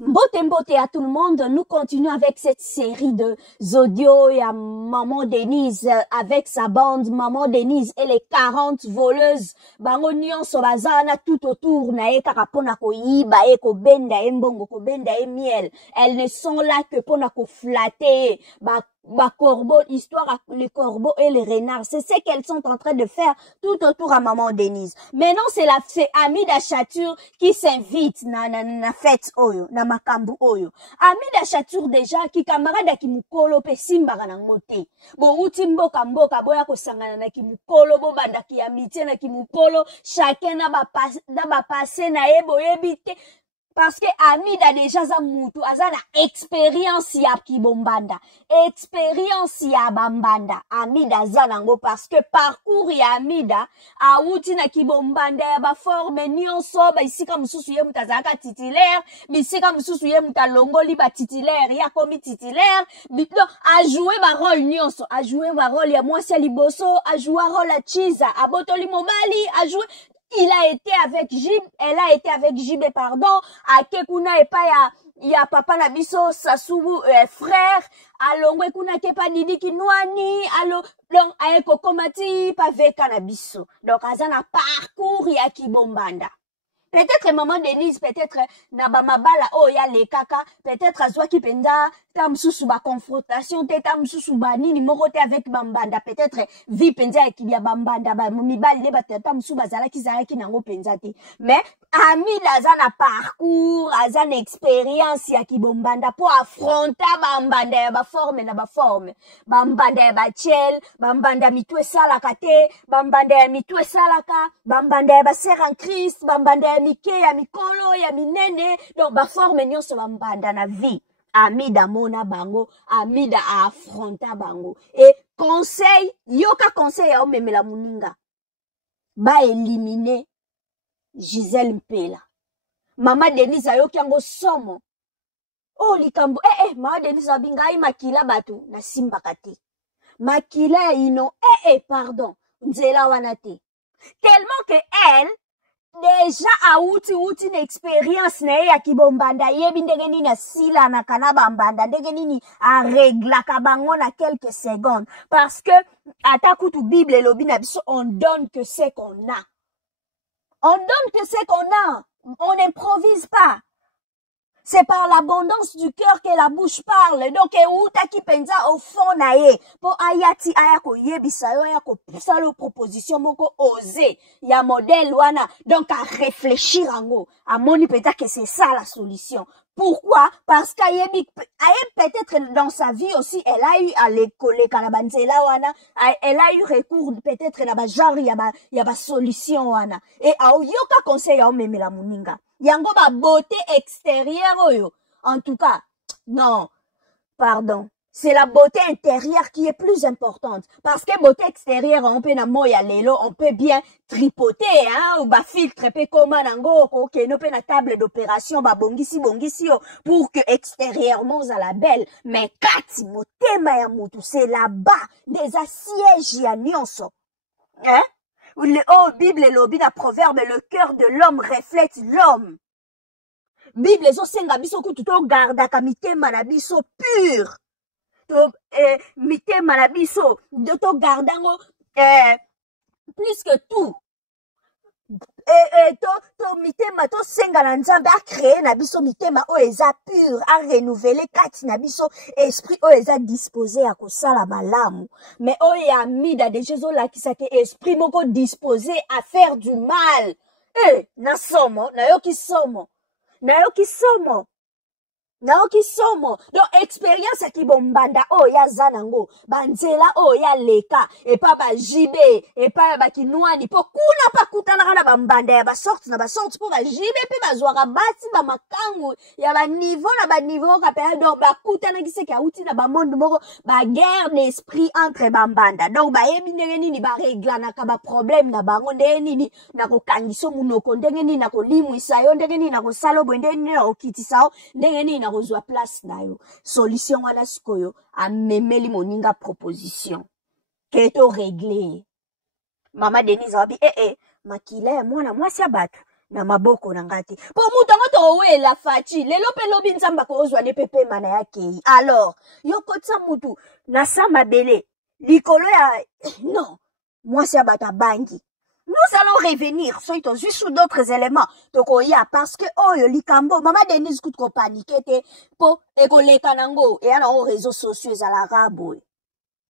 Mbote mbote à tout le monde, nous continuons avec cette série de audios et à Maman Denise avec sa bande Maman Denise et les 40 voleuses. Bango nyonso bazana tout autour na ye kaka pona ko yiba e ko benda e mbongo ko benda e miel. Elles ne sont là que pona ko flatter ba corbeau, histoire les corbeaux et les renards. C'est ce qu'elles sont en train de faire tout autour à Maman Denise. Maintenant c'est Amida Chatur qui s'invite na fête oyo, na makambu oyo. Amida Chatur déjà ki camarade ki mukolo pe simbaka na ngote. Bo uti mboka boya ko sangana na ki mukolo bo banda ki amitié na ki mukolo, chacun na ba passé na ebo yebite. Parce que Amida déjà za mutu aza na expérience ya kibombanda, expérience ya bambanda. Amida za nango parce que parcours ya Amida auti na kibombanda ya ba forme nyonso ba isika mususu ye mutazaka titulaire, bisika mususu ye mutalongoli ba titulaire ya komi titulaire, bitlo a jouer ba rôle nyonso, a jouer ba rôle ya mwasi ya liboso, a jouer rôle ya Chiza, a botoli mobali, a jouer. Il a été avec Jib, elle a été avec Jib, pardon, à Kekuna et pas ya papa Nabiso, Sasubu, frère, alongwe kuna kepa Didi Kinwani, alo, long, aeko komati, pa veka Nabiso. Donc, azana parcours ya Kibombanda. Peut-être Maman Denise, peut-être Nabamabala, oh ya les kaka, peut-être Azwa Kipenda, tam susuba confrontation, tam susuba nini morote avec Bambanda, peut-être vi penza qui bia Bambanda, ba mibali le bat tam suba zala ki nango penzati. Mais Amida azana parcours, azana expérience ya ki Bambanda pour affronter Bambanda ya ba forme na ba forme. Bambanda ya ba chel, Bambanda mitwe salaka te, Bambanda ya mitwe salaka, Bambanda ya ba ser en Christ, Bambanda ya mike, ya mikolo, ya minene, donc ba forme nyonso Bambanda na vie. Amida mona bango, Amida a affronta bango. Et conseil, yoka conseil ya omemela muninga. Ba éliminer Gisèle Mpela. Mama Denise ayoki yango somo. Oh likambo, Mama Denise abingai makila batu na simba kate. Makila ino, pardon, nzela wana te. Tellement que elle, déjà a uti une expérience na ya kibombanda yebi ndenge nini asila na kana bambanda ndenge nini a régla kabango na quelques secondes parce que atakutu Bible elobi na biso on donne que ce qu'on a. On donne que ce qu'on a. On n'improvise pas. C'est par l'abondance du cœur que la bouche parle. Donc, utaki penza au fond na ye. Po ayati ayako yebisa yo ayako salo proposition moko oser. Ya modèle wana. Donc, à réfléchir en haut. À moni peut-être que c'est ça la solution. Pourquoi? Parce qu'Ayebi, peut-être dans sa vie aussi, elle a eu à l'école, elle a eu recours peut-être à genre, il y a ba solution wana. Et à yoka conseil à omeme la muninga. Yango ba beauté extérieure oyo. En tout cas, non, pardon. C'est la beauté intérieure qui est plus importante. Parce que beauté extérieure, on peut na moya lelo, on peut bien tripoter, hein, ou ba filtre, pe koma nango, ok, no pe na table d'opération, ba bongisi yo, pour que extérieurement, ça la belle. Mais kati, motema ya mutu, c'est là-bas, des sièges ya nyonso. Hein? Oh, Bible et l'obi na proverbe, le cœur de l'homme reflète l'homme. Bible, zo senga biso kutu to garda ka mitema na biso pur. To mitema na biso de to gardango plus que tout to mitema to senga na nzambe a créer na biso mitema o eza pur a renouveler kati na biso esprit o eza disposé à kosala malamu mais o ya mida de Jésus la ki sake esprit moko disposé à faire du mal na somo na yo ki somo donc expérience ya kibombanda ya zanango banzela ya leka et pas ba jibe et pas ba kinwani po kuna pa kutana na bambanda ya ba sorte po ba jibe pe ba zwaka bati ba makangu ya ba niveau ka pe donc ba kutana kiseke auti na ba monde moko ba guerre d'esprit entre bambanda donc ba yebi ndenge nini ba régla na ka ba problème na bango ndenge nini na ko kangiso munoko ndenge nini na ko limwisa yo ndenge nini na ko salo ndenge nini na ko kitisa ndenge nini na kozwa place na yo solution wana sikoyo amemeli moninga proposition keto régler Mama Denise abi makila ya mwana mwasi ya batu na maboko na ngati po mutu ngo to wela faci lelo pe lobi nzamba ko ozwa ne pepe mana yake alors yo kotsa mutu na sa mabele likolo ya non moi c'est abata bangi. Nous allons revenir soit sous d'autres éléments donc oya parce que oyo likambo mama Denise kutko paniquer te po ekoleka nango et ana aux réseaux sociaux za la rabo